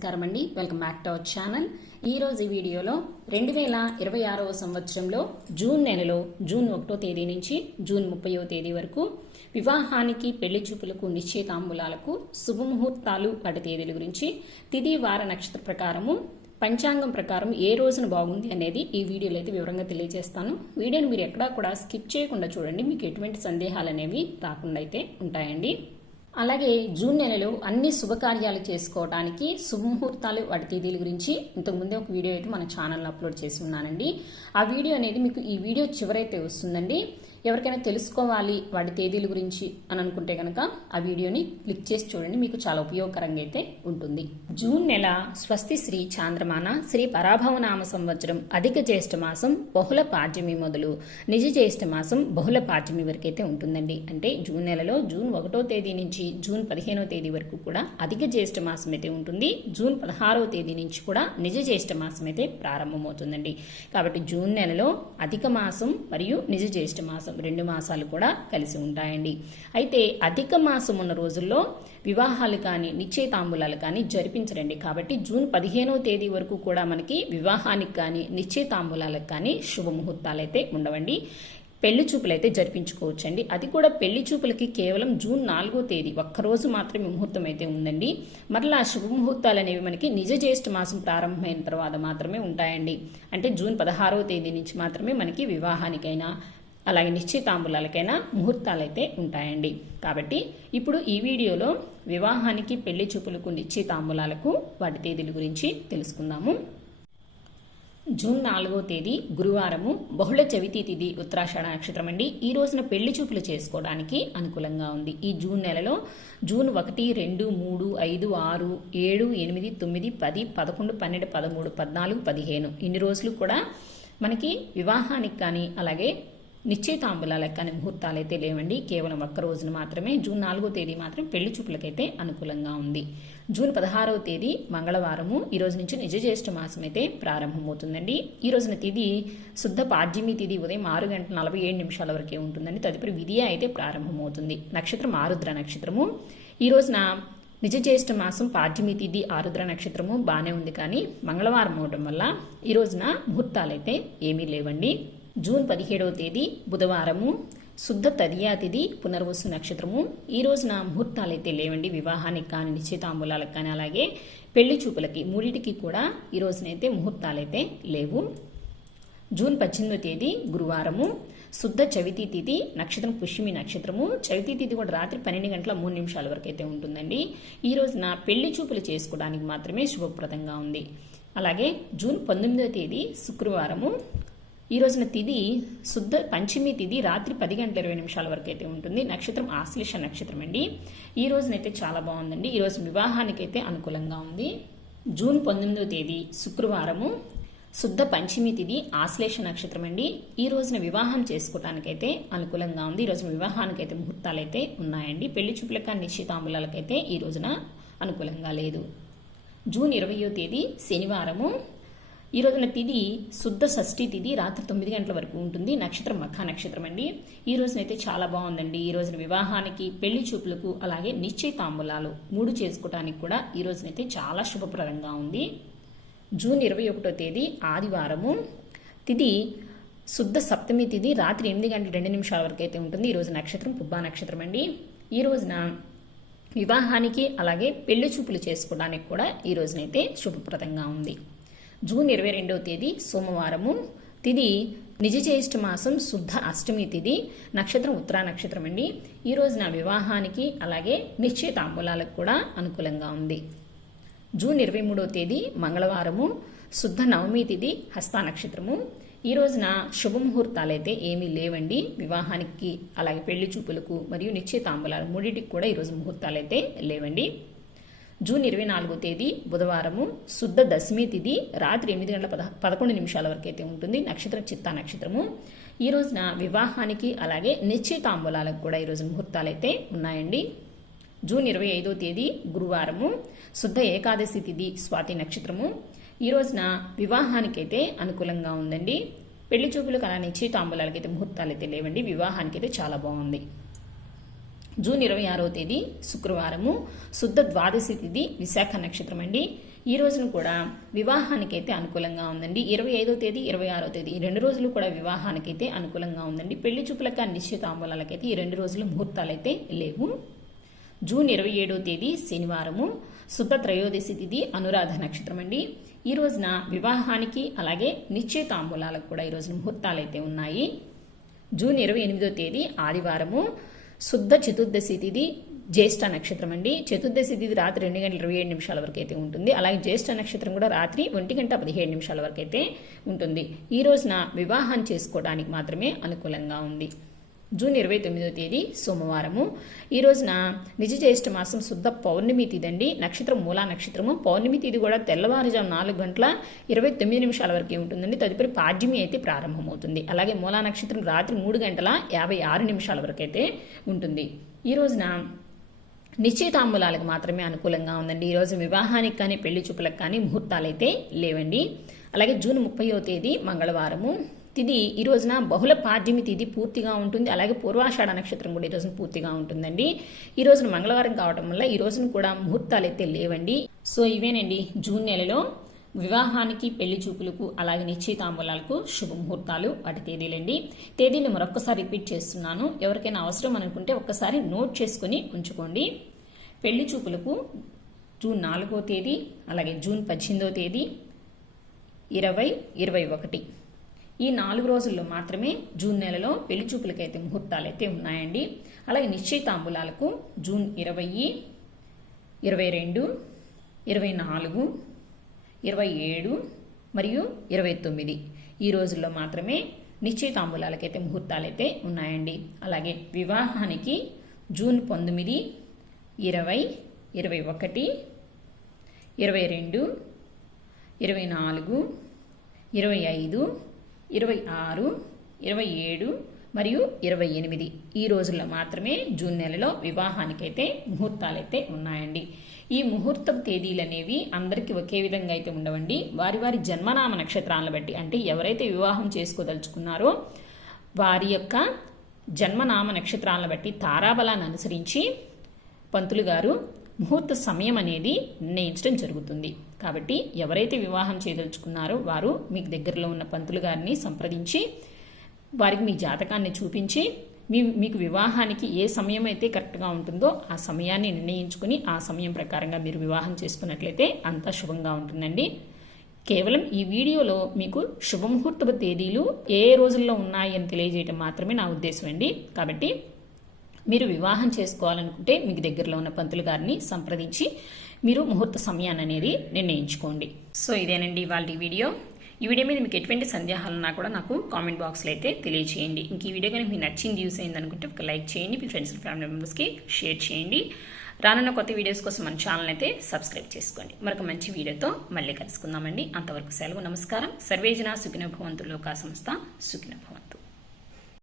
నమస్కారం అండి, welcome back to our channel. ఈరోజు ఈ వీడియోలో 2026వ సంవత్సరంలో జూన్ నెలలో జూన్ 1వ తేదీ నుంచి జూన్ 30వ తేదీ వరకు వివాహానికి, పెళ్లి చూపులకు, నిశ్చయితాంబులాలకు శుభముహూర్తాలు వాటి తేదీల గురించి తిథి వార నక్షత్ర ప్రకారము పంచాంగం ప్రకారం ఏ రోజున బాగుంది అనేది ఈ వీడియోలో అయితే వివరంగా తెలియజేస్తాను. వీడియోని మీరు ఎక్కడా కూడా స్కిప్ చేయకుండా చూడండి, మీకు ఎటువంటి సందేహాలు అనేవి రాకుండా అయితే ఉంటాయండి. అలాగే జూన్ నెలలో అన్ని శుభకార్యాలు చేసుకోవడానికి శుభముహూర్తాలు వాటి తేదీల గురించి ఇంతకుముందే ఒక వీడియో అయితే మన ఛానల్లో అప్లోడ్ చేసి ఉన్నానండి. ఆ వీడియో అనేది మీకు ఈ వీడియో చివరైతే వస్తుందండి. ఎవరికైనా తెలుసుకోవాలి వాటి తేదీల గురించి అని అనుకుంటే కనుక ఆ వీడియోని క్లిక్ చేసి చూడండి, మీకు చాలా ఉపయోగకరంగా అయితే ఉంటుంది. జూన్ నెల స్వస్తి శ్రీ చాంద్రమాన శ్రీ పరాభవనామ సంవత్సరం అధిక జ్యేష్ఠ మాసం బహుళ పాడ్యమి మొదలు నిజ జ్యేష్ఠ మాసం బహుళ పాడ్యమి వరకు అయితే ఉంటుందండి. అంటే జూన్ నెలలో జూన్ 1వ తేదీ నుంచి జూన్ 15వ తేదీ వరకు కూడా అధిక జ్యేష్ఠ మాసం అయితే ఉంటుంది. జూన్ 16వ తేదీ నుంచి కూడా నిజ జ్యేష్ఠ మాసం అయితే ప్రారంభమవుతుందండి. కాబట్టి జూన్ నెలలో అధిక మాసం మరియు నిజ జ్యేష్ఠ మాసం రెండు మాసాలు కూడా కలిసి ఉంటాయండి. అయితే అధిక మాసం ఉన్న రోజుల్లో వివాహాలు కానీ నిశ్చయితాంబులాలు కానీ జరిపించరండి. కాబట్టి జూన్ 15వ తేదీ వరకు కూడా మనకి వివాహానికి కానీ నిశ్చయితాంబులాలకు కానీ శుభముహూర్తాలు అయితే ఉండవండి. పెళ్లి చూపులు అయితే జరిపించుకోవచ్చండి. అది కూడా పెళ్లి చూపులకి కేవలం జూన్ 4వ తేదీ ఒక్కరోజు మాత్రమే ముహూర్తం అయితే ఉందండి. మరలా శుభముహూర్తాలు అనేవి మనకి నిజ జ్యేష్ఠ మాసం ప్రారంభమైన తర్వాత మాత్రమే ఉంటాయండి. అంటే జూన్ 16వ తేదీ నుంచి మాత్రమే మనకి వివాహానికైనా అలాగే నిశ్చయితాంబులాలకైనా ముహూర్తాలు అయితే ఉంటాయండి. కాబట్టి ఇప్పుడు ఈ వీడియోలో వివాహానికి, పెళ్లి చూపులకు, నిశ్చయితాంబులాలకు వాటి తేదీల గురించి తెలుసుకుందాము. జూన్ 4వ తేదీ గురువారము బహుళ చవితి తిథి ఉత్తరాషాఢ నక్షత్రం అండి. ఈ రోజున పెళ్లి చూపులు చేసుకోవడానికి అనుకూలంగా ఉంది. ఈ జూన్ నెలలో జూన్ 1, 2, 3, 5, 6, 7, 8, 9, 10, 11, 12, 13, 14, 15 ఇన్ని రోజులు కూడా మనకి వివాహానికి కానీ అలాగే నిశ్చయితాంబులాలకు కానీ ముహూర్తాలు అయితే లేవండి. కేవలం ఒక్క రోజున మాత్రమే జూన్ 4వ తేదీ మాత్రం పెళ్లి చూపులకైతే అనుకూలంగా ఉంది. జూన్ 16వ తేదీ మంగళవారము ఈ రోజు నుంచి నిజ జ్యేష్ఠ మాసం అయితే ప్రారంభమవుతుందండి. ఈ రోజున తిథి శుద్ధ పాడ్యమి తిథి ఉదయం 6:47 వరకే ఉంటుందండి. తదుపరి విధియ అయితే ప్రారంభమవుతుంది. నక్షత్రం ఆరుద్ర నక్షత్రము. ఈ రోజున నిజ జ్యేష్ఠ మాసం పాడ్యమి తిథి ఆరుద్ర నక్షత్రము బాగానే ఉంది, కానీ మంగళవారం అవడం వల్ల ఈ రోజున ముహూర్తాలైతే ఏమీ లేవండి. జూన్ 17వ తేదీ బుధవారము శుద్ధ తదియా తిథి పునర్వసు నక్షత్రము. ఈ రోజున ముహూర్తాలు అయితే లేవండి. వివాహానికి కానీ నిశ్చితాంబులాలకు కానీ అలాగే పెళ్లి చూపులకి మూడింటికి కూడా ఈ రోజునైతే ముహూర్తాలు అయితే లేవు. జూన్ 18వ తేదీ గురువారము శుద్ధ చవితి తిథి నక్షత్రం పుష్యమి నక్షత్రము. చవితి తిథి కూడా రాత్రి 12:03 వరకు అయితే ఉంటుందండి. ఈ రోజున పెళ్లి చూపులు చేసుకోవడానికి మాత్రమే శుభప్రదంగా ఉంది. అలాగే జూన్ 19వ తేదీ శుక్రవారము ఈ రోజున తిథి శుద్ధ పంచమి తిథి రాత్రి 10:20 వరకు అయితే ఉంటుంది. నక్షత్రం ఆశ్లేష నక్షత్రం అండి. ఈ రోజునైతే చాలా బాగుందండి. ఈ రోజు వివాహానికైతే అనుకూలంగా ఉంది. జూన్ 19వ తేదీ శుక్రవారము శుద్ధ పంచమి తిథి ఆశ్లేష నక్షత్రం అండి. ఈ రోజున వివాహం చేసుకోవటానికైతే అనుకూలంగా ఉంది. ఈ రోజున వివాహానికైతే ముహూర్తాలు అయితే ఉన్నాయండి. పెళ్లి చూపులకు నిశ్చితాంబులాలకైతే ఈ రోజున అనుకూలంగా లేదు. జూన్ 20వ తేదీ శనివారము ఈ రోజున తిథి శుద్ధ షష్ఠి తిథి రాత్రి 9 గంటల వరకు ఉంటుంది. నక్షత్రం మఖా నక్షత్రం అండి. ఈ రోజునైతే చాలా బాగుందండి. ఈ రోజున వివాహానికి, పెళ్లి చూపులకు అలాగే నిశ్చయితాంబులాలు 3 చేసుకోవడానికి కూడా ఈ రోజునైతే చాలా శుభప్రదంగా ఉంది. జూన్ 21వ తేదీ ఆదివారము తిథి శుద్ధ సప్తమి తిథి రాత్రి 8:02 వరకు అయితే ఉంటుంది. ఈ రోజు నక్షత్రం పుబ్బా నక్షత్రం అండి. ఈ రోజున వివాహానికి అలాగే పెళ్లి చూపులు చేసుకోవడానికి కూడా ఈ రోజునైతే శుభప్రదంగా ఉంది. జూన్ 22వ తేదీ సోమవారము తిథి నిజ జ్యేష్ఠ మాసం శుద్ధ అష్టమి తిథి నక్షత్రం ఉత్తరా నక్షత్రం అండి. ఈ రోజున వివాహానికి అలాగే నిశ్చయితాంబులాలకు కూడా అనుకూలంగా ఉంది. జూన్ 23వ తేదీ మంగళవారము శుద్ధ నవమి తిథి హస్త నక్షత్రము. ఈ రోజున శుభముహూర్తాలు అయితే ఏమీ లేవండి. వివాహానికి అలాగే పెళ్లి చూపులకు మరియు నిశ్చయితాంబులాలు మూడింటికి కూడా ఈరోజు ముహూర్తాలు అయితే లేవండి. జూన్ 24వ తేదీ బుధవారము శుద్ధ దశమి తిథి రాత్రి 8:11 వరకు అయితే ఉంటుంది. నక్షత్రం చిత్తా నక్షత్రము. ఈ రోజున వివాహానికి అలాగే నిశ్చయితాంబులాలకు కూడా ఈరోజు ముహూర్తాలు అయితే ఉన్నాయండి. జూన్ 25వ తేదీ గురువారము శుద్ధ ఏకాదశి తిథి స్వాతి నక్షత్రము. ఈ రోజున వివాహానికైతే అనుకూలంగా ఉందండి. పెళ్లి చూపులకు అలా నిశ్చయితాంబులాలకైతే ముహూర్తాలు అయితే లేవండి. వివాహానికైతే చాలా బాగుంది. జూన్ 26వ తేదీ శుక్రవారము శుద్ధ ద్వాదశి తిథి విశాఖ నక్షత్రం అండి. ఈ రోజున కూడా వివాహానికైతే అనుకూలంగా ఉందండి. 25వ తేదీ 26వ తేదీ ఈ 2 రోజులు కూడా వివాహానికైతే అనుకూలంగా ఉందండి. పెళ్లి చూపులకు నిశ్చితాంబూలాలకైతే ఈ 2 రోజులు ముహూర్తాలైతే లేవు. జూన్ 27వ తేదీ శనివారము, శుద్ధ త్రయోదశి తిథి, అనురాధ నక్షత్రం అండి. ఈ రోజున వివాహానికి అలాగే నిశ్చితాంబూలాలకు కూడా ఈ రోజున ముహూర్తాలైతే ఉన్నాయి. జూన్ 28వ తేదీ ఆదివారము, శుద్ధ చతుర్దశి తిథి, జ్యేష్ఠ నక్షత్రం అండి. చతుర్దశి తిథి రాత్రి 2:27 వరకు అయితే ఉంటుంది. అలాగే జ్యేష్ఠ నక్షత్రం కూడా రాత్రి 1:17 వరకు అయితే ఉంటుంది. ఈ రోజున వివాహం చేసుకోవడానికి మాత్రమే అనుకూలంగా ఉంది. జూన్ 29వ తేదీ సోమవారము, ఈ రోజున నిజ జ్యేష్ఠ మాసం శుద్ధ పౌర్ణమి తిథి అండి. నక్షత్రం మూలా నక్షత్రము. పౌర్ణమి తిథి కూడా తెల్లవారుజాము 4:29 వరకే ఉంటుందండి. తదుపరి పాడ్యమి అయితే ప్రారంభమవుతుంది. అలాగే మూలా నక్షత్రం రాత్రి 3:56 వరకు అయితే ఉంటుంది. ఈ రోజున నిశ్చితాంబూలాలకు మాత్రమే అనుకూలంగా ఉందండి. ఈ రోజు వివాహానికి కానీ పెళ్లి చూపులకు కానీ ముహూర్తాలైతే లేవండి. అలాగే జూన్ 30వ తేదీ మంగళవారము తిథి ఈ రోజున బహుళ పాడ్యమి తిథి పూర్తిగా ఉంటుంది. అలాగే పూర్వాషాఢ నక్షత్రం కూడా ఈ రోజున పూర్తిగా ఉంటుందండి. ఈ రోజున మంగళవారం కావటం వల్ల ఈ రోజున కూడా ముహూర్తాలు అయితే లేవండి. సో ఇవేనండి జూన్ నెలలో వివాహానికి పెళ్లి చూపులకు అలాగే నిశ్చితాంబూలాలకు శుభముహూర్తాలు వాటి తేదీలండి. తేదీలు మరొకసారి రిపీట్ చేస్తున్నాను. ఎవరికైనా అవసరం అనుకుంటే ఒక్కసారి నోట్ చేసుకుని ఉంచుకోండి. పెళ్లి చూపులకు జూన్ 4వ తేదీ, అలాగే జూన్ 18వ తేదీ, 20, 21 ఈ 4 రోజుల్లో మాత్రమే జూన్ నెలలో పెళ్లి చూపులకైతే ముహూర్తాలైతే ఉన్నాయండి. అలాగే నిశ్చితాంబూలాలకు జూన్ 20, 22, 24, 27 మరియు 29 ఈ రోజుల్లో మాత్రమే నిశ్చితాంబూలాలకైతే ముహూర్తాలైతే ఉన్నాయండి. అలాగే వివాహానికి జూన్ 19, 20, 21, 22, 24, 25, 26, 27 మరియు 28 ఈ రోజుల్లో మాత్రమే జూన్ నెలలో వివాహానికైతే ముహూర్తాలైతే ఉన్నాయండి. ఈ ముహూర్త తేదీలు అనేవి అందరికీ ఒకే విధంగా అయితే ఉండవండి. వారి వారి జన్మనామ నక్షత్రాలను బట్టి, అంటే ఎవరైతే వివాహం చేసుకోదలుచుకున్నారో వారి యొక్క జన్మనామ నక్షత్రాలను బట్టి తారాబలాన్ని అనుసరించి పంతులు గారు ముహూర్త సమయం అనేది నిర్ణయించడం జరుగుతుంది. కాబట్టి ఎవరైతే వివాహం చేయదలుచుకున్నారో వారు మీకు దగ్గరలో ఉన్న పంతులు గారిని సంప్రదించి వారికి మీ జాతకాన్ని చూపించి మీకు వివాహానికి ఏ సమయం అయితే కరెక్ట్గా ఉంటుందో ఆ సమయాన్ని నిర్ణయించుకుని ఆ సమయం ప్రకారంగా మీరు వివాహం చేసుకున్నట్లయితే అంతా శుభంగా ఉంటుందండి. కేవలం ఈ వీడియోలో మీకు శుభముహూర్త తేదీలు ఏ రోజుల్లో ఉన్నాయి అని తెలియజేయడం మాత్రమే నా ఉద్దేశం అండి. కాబట్టి మీరు వివాహం చేసుకోవాలనుకుంటే మీకు దగ్గరలో ఉన్న పంతులు గారిని సంప్రదించి మీరు ముహూర్త సమయాన్ని అనేది నిర్ణయించుకోండి. సో ఇదేనండి ఇవాళ వీడియో. ఈ వీడియో మీద మీకు ఎటువంటి సందేహాలున్నా కూడా నాకు కామెంట్ బాక్స్లో అయితే తెలియచేయండి. ఇంక ఈ వీడియో కానీ మీకు నచ్చింది, యూస్ అయింది అనుకుంటే ఒక లైక్ చేయండి, మీ ఫ్రెండ్స్ ఫ్యామిలీ మెంబర్స్కి షేర్ చేయండి. రానున్న కొత్త వీడియోస్ కోసం మన ఛానల్ అయితే సబ్స్క్రైబ్ చేసుకోండి. మరొక మంచి వీడియోతో మళ్ళీ కలుసుకుందామండి. అంతవరకు సెలవు. నమస్కారం. సర్వేజన సుఖినో భవంతు. లోకా సమస్త సుఖినో భవంతు.